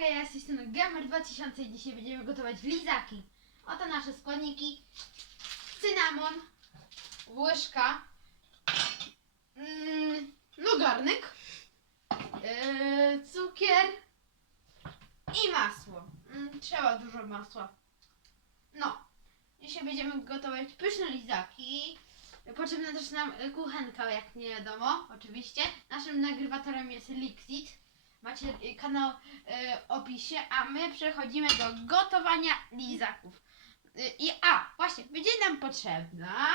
hejka, ja jestem Gamer 2000 i dzisiaj będziemy gotować lizaki. Oto nasze składniki. Cynamon, łyżka, mm, no yy, cukier i masło. Mm, trzeba dużo masła. No, dzisiaj będziemy gotować pyszne lizaki. Potrzebna też nam kuchenka, jak nie wiadomo, oczywiście. Naszym nagrywatorem jest Lixit. Macie y, kanał y, opisie, a my przechodzimy do gotowania lizaków. Y, I a, właśnie, będzie nam potrzebna.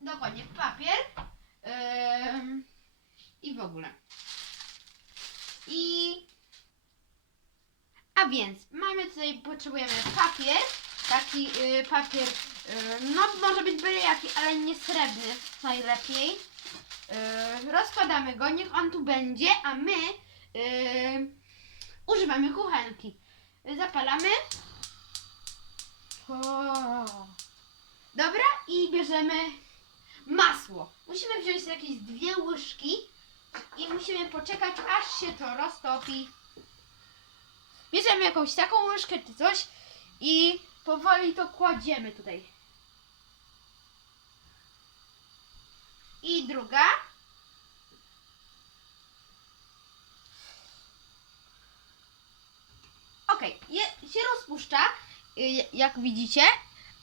Dokładnie, papier. I w ogóle. I. A więc, mamy tutaj, potrzebujemy papier. Taki y, papier, no może być byle jaki, ale nie srebrny najlepiej. Y, rozkładamy go, niech on tu będzie, a my y, używamy kuchenki. Zapalamy. Dobra, i bierzemy masło. Musimy wziąć jakieś dwie łyżki i musimy poczekać, aż się to roztopi. Bierzemy jakąś taką łyżkę czy coś i powoli to kładziemy tutaj. I druga. Ok, je, się rozpuszcza, y, jak widzicie,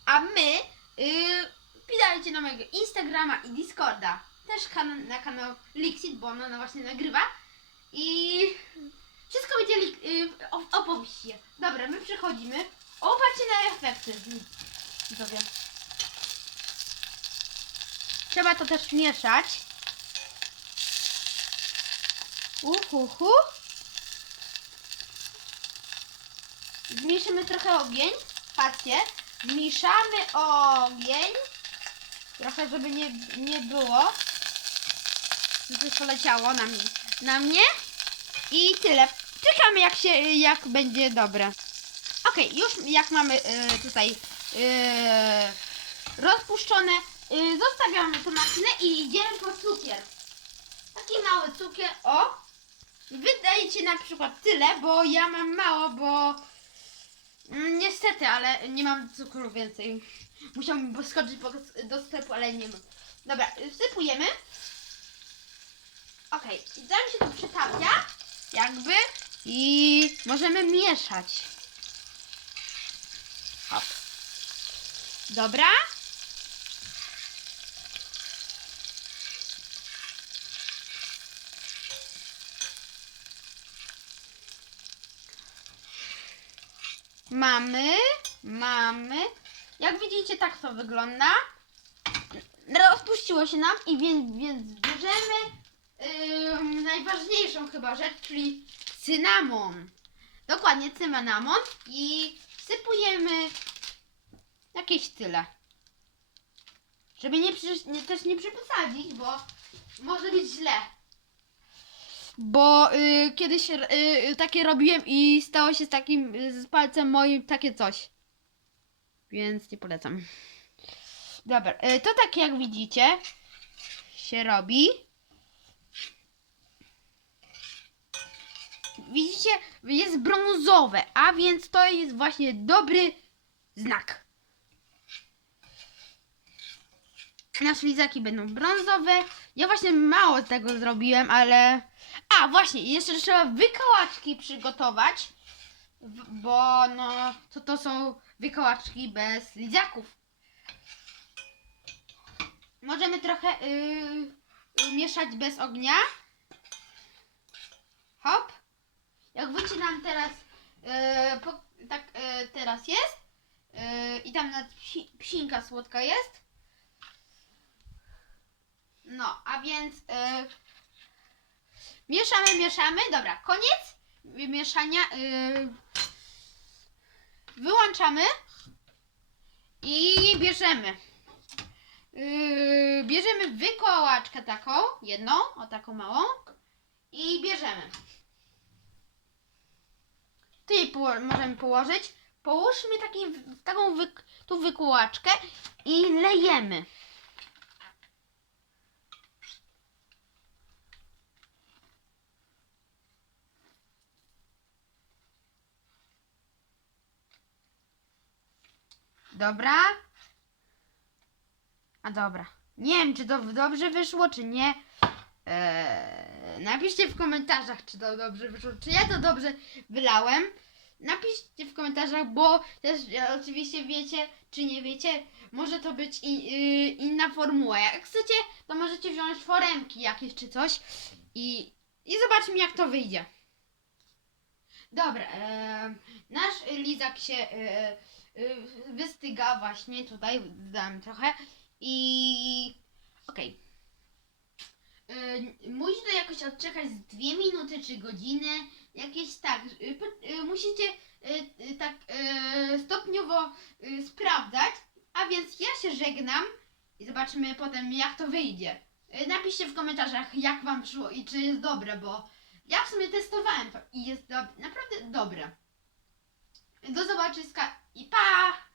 a my y, wpadajcie na mojego Instagrama i Discorda. Też kan na kanał Lixit, bo ona właśnie nagrywa. I wszystko będzie y, w opisie. Dobra, my przechodzimy. O, patrzcie na efekty. Widzowie. Trzeba to też mieszać. Uhuhu. Zmniejszymy trochę ogień. Patrzcie. Zmniejszamy ogień. Trochę, żeby nie, nie było. Coś poleciało na mnie. Na mnie. I tyle. Czekamy jak się, jak będzie dobre. Okej, już jak mamy y, tutaj y, rozpuszczone, y, zostawiamy to na chwilę i idziemy po cukier. Taki mały cukier, o. Wydajcie na przykład tyle, bo ja mam mało, bo mm, niestety, ale nie mam cukru więcej. Musiałbym poskoczyć po, do sklepu, ale nie mam. Dobra, wsypujemy. Okej, okay. zanim się to przytapia, jakby i możemy mieszać. Hop. Dobra. Mamy, mamy. Jak widzicie, tak to wygląda. Rozpuściło się nam i więc, więc bierzemy ym, najważniejszą chyba rzecz, czyli cynamon. Dokładnie cynamon i wsypujemy jakieś tyle. Żeby nie, nie też nie przesadzić, bo może być źle. Bo y, kiedyś y, y, takie robiłem i stało się z takim y, z palcem moim takie coś. Więc nie polecam. Dobra, y, to tak jak widzicie się robi. Widzicie, jest brązowe, a więc to jest właśnie dobry znak. Nasze lizaki będą brązowe. Ja właśnie mało tego zrobiłem, ale... A, właśnie, jeszcze trzeba wykałaczki przygotować, bo no, to to są wykałaczki bez lizaków. Możemy trochę yy, mieszać bez ognia. Hop. Jak wycinam teraz, yy, po, tak yy, teraz jest yy, i tam nawet psi, psinka słodka jest. No, a więc yy, mieszamy, mieszamy. Dobra, koniec mieszania. Yy, wyłączamy i bierzemy. Yy, bierzemy wykołaczkę taką, jedną, o taką małą i bierzemy. Tu poło- możemy położyć. Połóżmy taki, taką wy, tu wykołaczkę i lejemy. Dobra. A dobra. Nie wiem, czy to dobrze wyszło, czy nie. Eee, napiszcie w komentarzach, czy to dobrze wyszło, czy ja to dobrze wylałem. Napiszcie w komentarzach, bo też e, oczywiście wiecie, czy nie wiecie, może to być i, y, inna formuła. Jak chcecie, to możecie wziąć foremki jakieś czy coś i, i zobaczmy, jak to wyjdzie. Dobra, e, nasz lizak się e, e, wystyga właśnie, tutaj dam trochę i okej. E, Musi to jakoś odczekać z dwie minuty czy godziny, jakieś tak. e, e, Musicie e, e, tak e, stopniowo e, sprawdzać, a więc ja się żegnam i zobaczymy potem jak to wyjdzie. E, Napiszcie w komentarzach jak wam szło i czy jest dobre, bo ja w sumie testowałem to i jest do, naprawdę dobre. Do zobaczyska i pa!